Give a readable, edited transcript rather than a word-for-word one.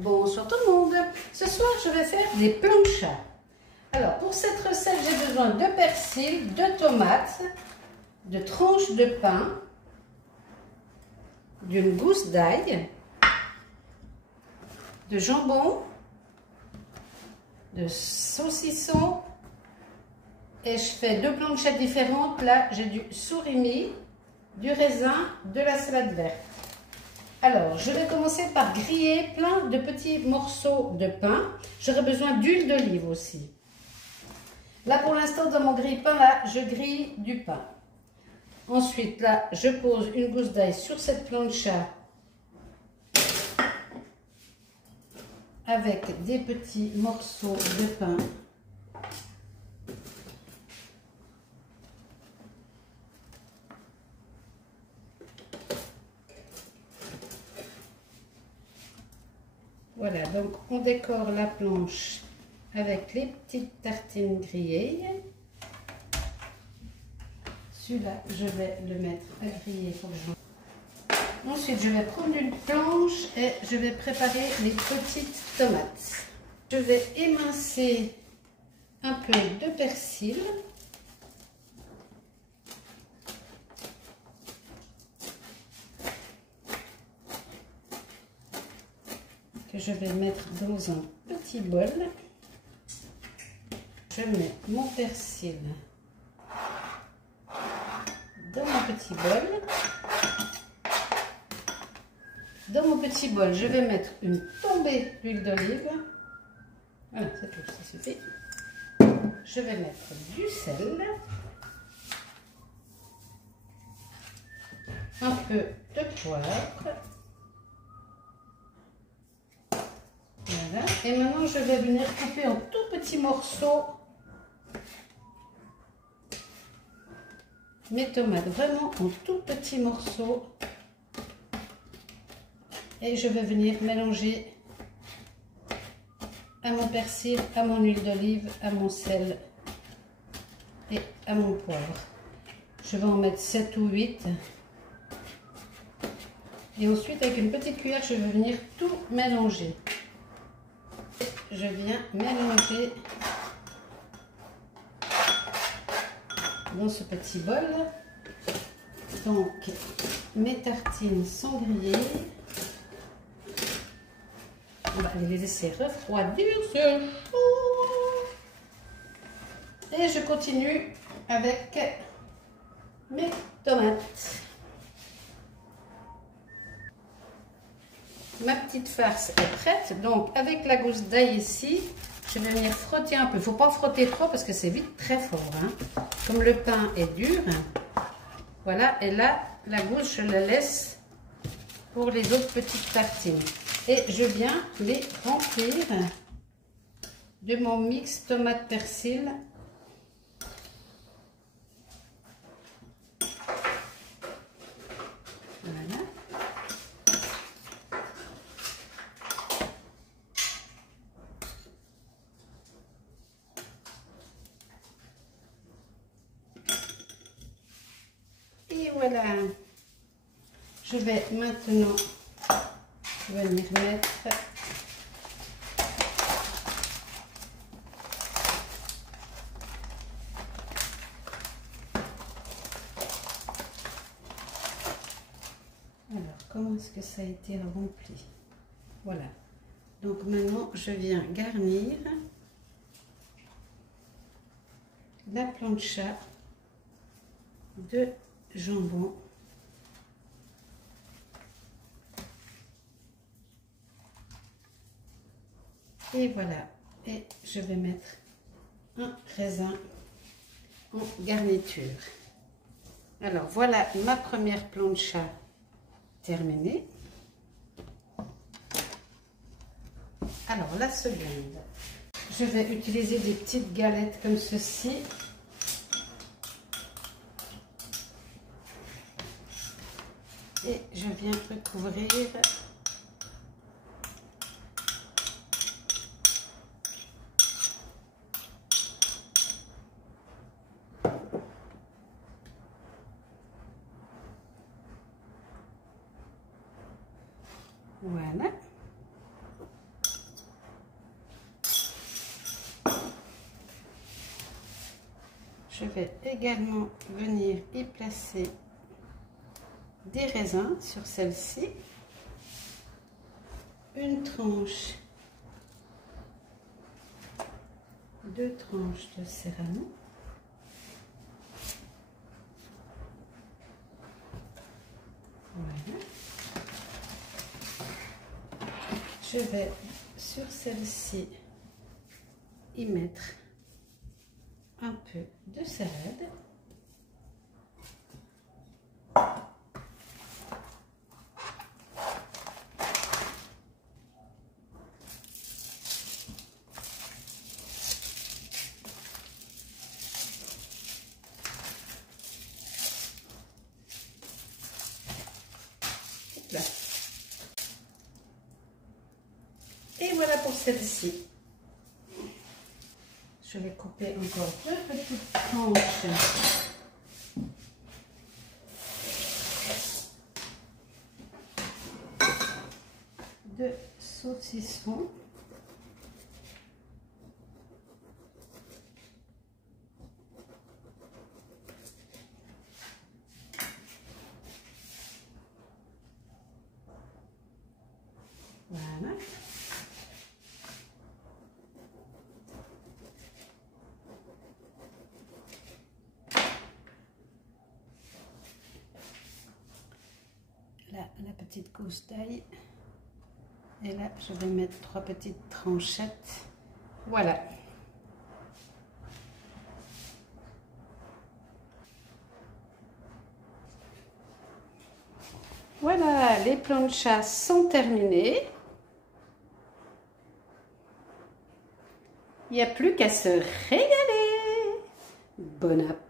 Bonsoir tout le monde. Ce soir, je vais faire des planchas. Alors, pour cette recette, j'ai besoin de persil, de tomates, de tranches de pain, d'une gousse d'ail, de jambon, de saucisson. Et je fais deux planchettes différentes. Là, j'ai du surimi, du raisin, de la salade verte. Alors, je vais commencer par griller plein de petits morceaux de pain. J'aurai besoin d'huile d'olive aussi. Là, pour l'instant, dans mon grille-pain, là, je grille du pain. Ensuite, là, je pose une gousse d'ail sur cette plancha avec des petits morceaux de pain. Voilà, donc on décore la planche avec les petites tartines grillées. Celui-là, je vais le mettre à griller pour que Ensuite, je vais prendre une planche et je vais préparer les petites tomates. Je vais émincer un peu de persil. Que je vais mettre dans un petit bol. Je mets mon persil dans mon petit bol. Dans mon petit bol, je vais mettre une tombée d'huile d'olive. Voilà, c'est tout, ça suffit. Je vais mettre du sel, un peu de poivre. Voilà. Et maintenant, je vais venir couper en tout petits morceaux mes tomates, vraiment en tout petits morceaux. Et je vais venir mélanger à mon persil, à mon huile d'olive, à mon sel et à mon poivre. Je vais en mettre 7 ou 8. Et ensuite, avec une petite cuillère, je vais venir tout mélanger. Je viens mélanger dans ce petit bol. Donc, mes tartines sont grillées. On va les laisser refroidir sur chaud. Et je continue avec mes tomates. Ma petite farce est prête, donc avec la gousse d'ail ici, je vais venir frotter un peu. Il ne faut pas frotter trop parce que c'est vite très fort, hein. Comme le pain est dur, voilà. Et là, la gousse, je la laisse pour les autres petites tartines. Et je viens les remplir de mon mix tomate-persil. Voilà. Et voilà, je vais maintenant venir mettre alors comment est-ce que ça a été rempli? Voilà, donc maintenant je viens garnir la plancha de jambon. Et voilà, et je vais mettre un raisin en garniture. Alors voilà ma première plancha terminée. Alors la seconde, je vais utiliser des petites galettes comme ceci. Et je viens recouvrir voilà. Je vais également venir y placer des raisins sur celle-ci. Une tranche, 2 tranches de Serrano. Voilà. Je vais sur celle-ci y mettre un peu de salade. Là. Et voilà pour celle-ci. Je vais couper encore 2 petites tranches de saucisson. Voilà. Là, la petite gousse d'ail. Et là, je vais mettre 3 petites tranchettes. Voilà. Voilà, les planchas sont terminés. Il n'y a plus qu'à se régaler. Bon appétit!